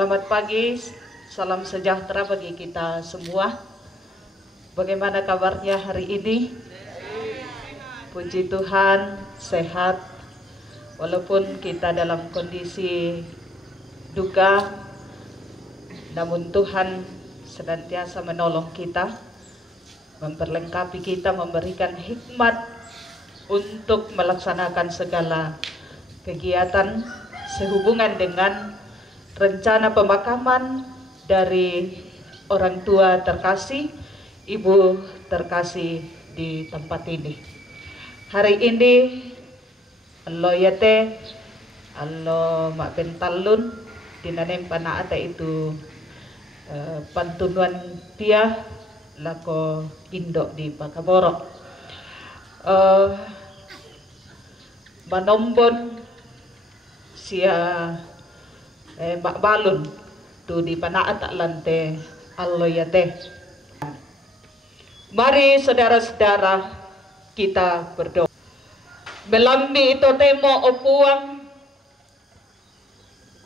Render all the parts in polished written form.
Selamat pagi, salam sejahtera bagi kita semua. Bagaimana kabarnya hari ini? Puji Tuhan, sehat. Walaupun kita dalam kondisi duka, namun Tuhan senantiasa menolong kita, memperlengkapi kita, memberikan hikmat untuk melaksanakan segala kegiatan sehubungan dengan rencana pemakaman dari orang tua terkasih, ibu terkasih di tempat ini. Hari ini allo yate allo mak pentalun dinanem panaata itu Pantunuan dia lako indok di Pakaboro. Manombon sia Mebalun tu di panaata lante allo yate. Mari saudara-saudara kita berdoa. Melambi ito temo opuang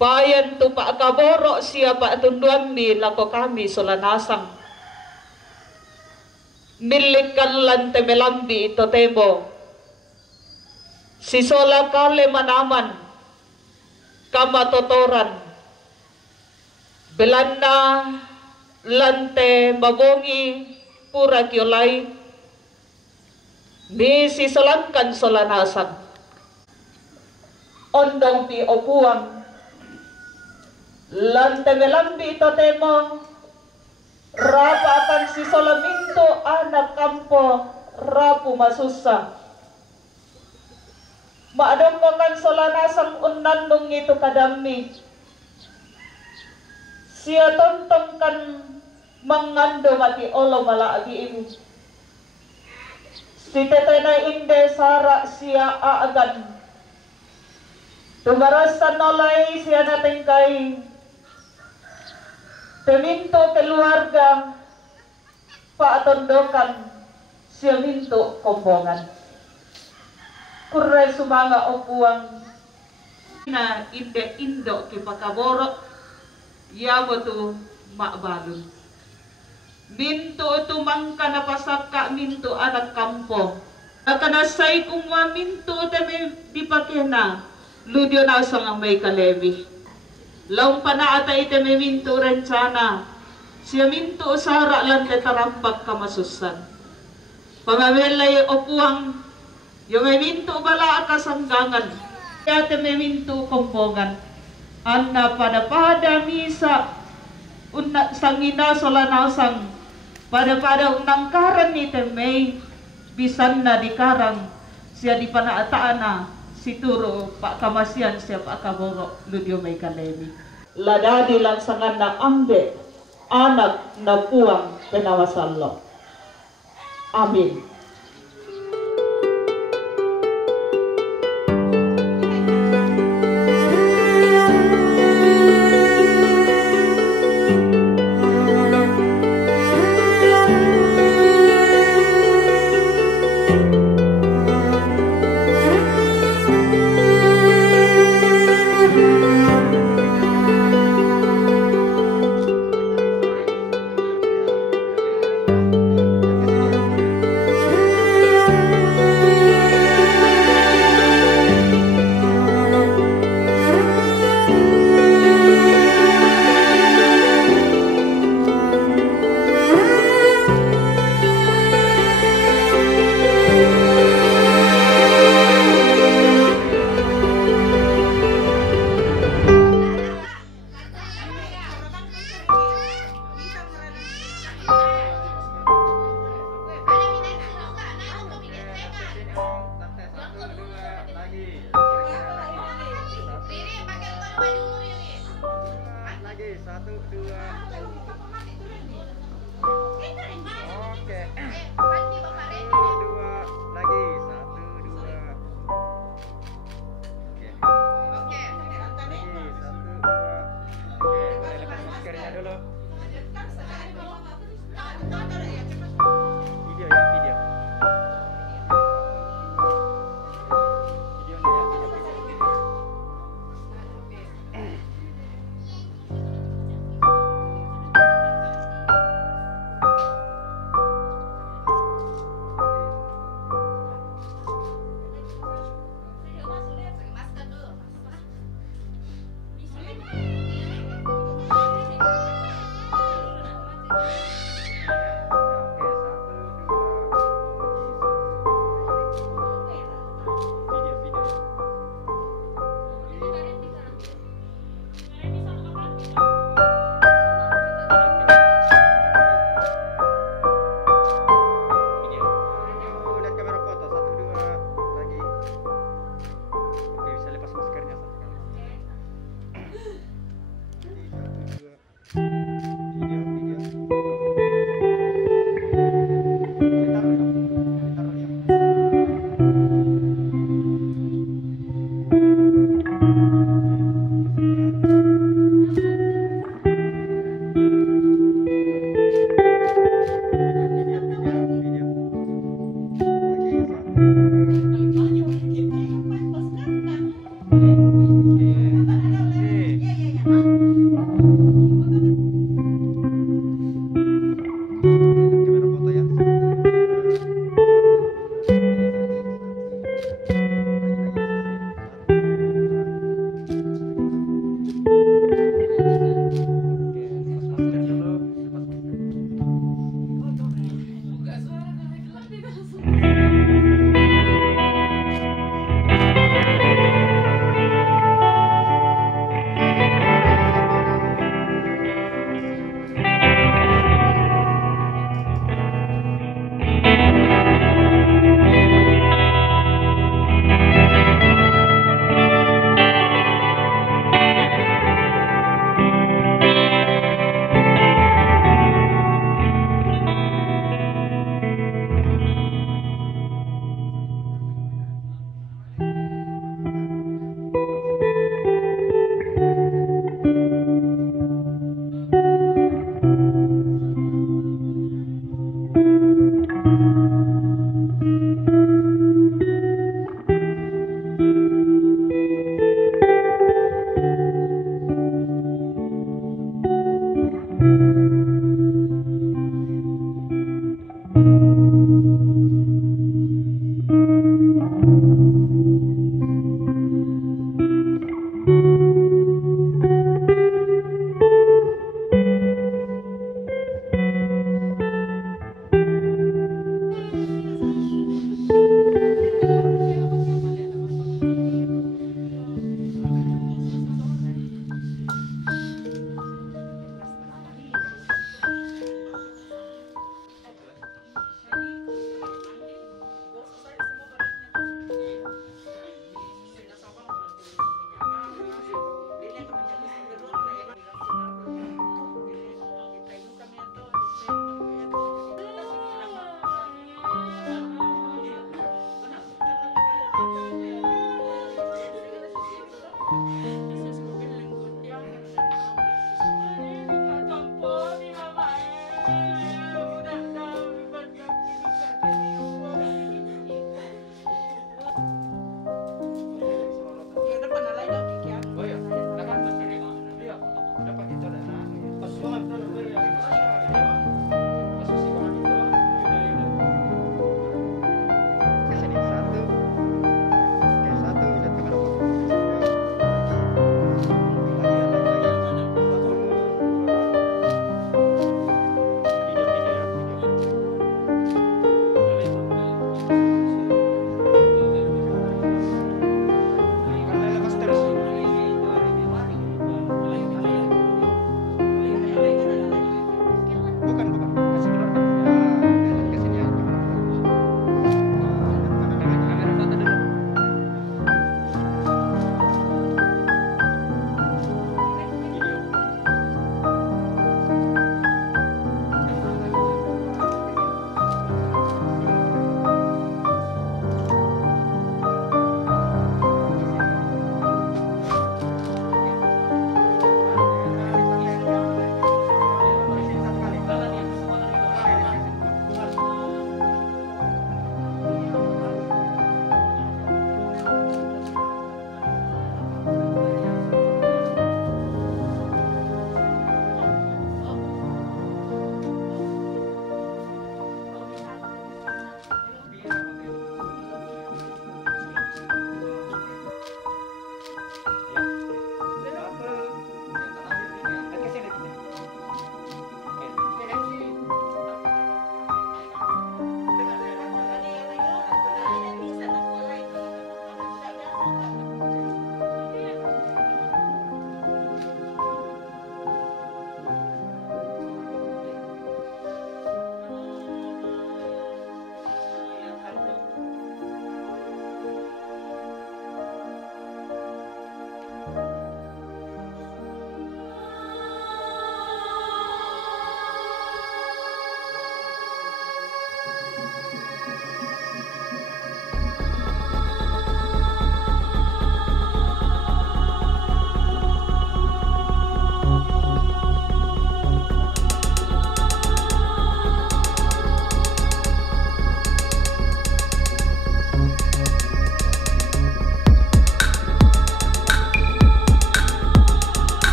bayan tu Pak Kaboro siapa tunduan ni lako kami solanasang milikan lante melambi ito temo si sola kale manaman kamatotoran belanda lante mabongi pura kiolay di sisalangkan solanasan ondong pi opuang lante melambi ito temo rapa akan si solaminto anak kampo rapu masusa maadong makan solanasang unnandong ito kadami siya tontongkan mangando mati olo malaagi ibu si tetena inde sara siya aagan tumarasan nolay siya natin kay teminto keluarga paatondokan siya minto kombongan kurre sumanga opuang na inde indo ki Pakaboro yamo tu Mebalun minto tu mangka na pasaka minto anak kampo akanasay kumwa minto teme dipakena ludio na sang may kalebi laung panaata ite me minto rencana siya minto usara lang tetarampak kamasusan pamawelay opuang yung may minto bala kasanggangan kaya te may minto kompongan anna pada misa unna sangina solanasang pada unangkaran ni te may bisan na di karang siya di panaataan na si turo Pak Kamasian siya Pak Kaboro ludio may kalebi ladadi langsangan na ambe anak na puang penawasallo. Amin. Satu, dua. Oke.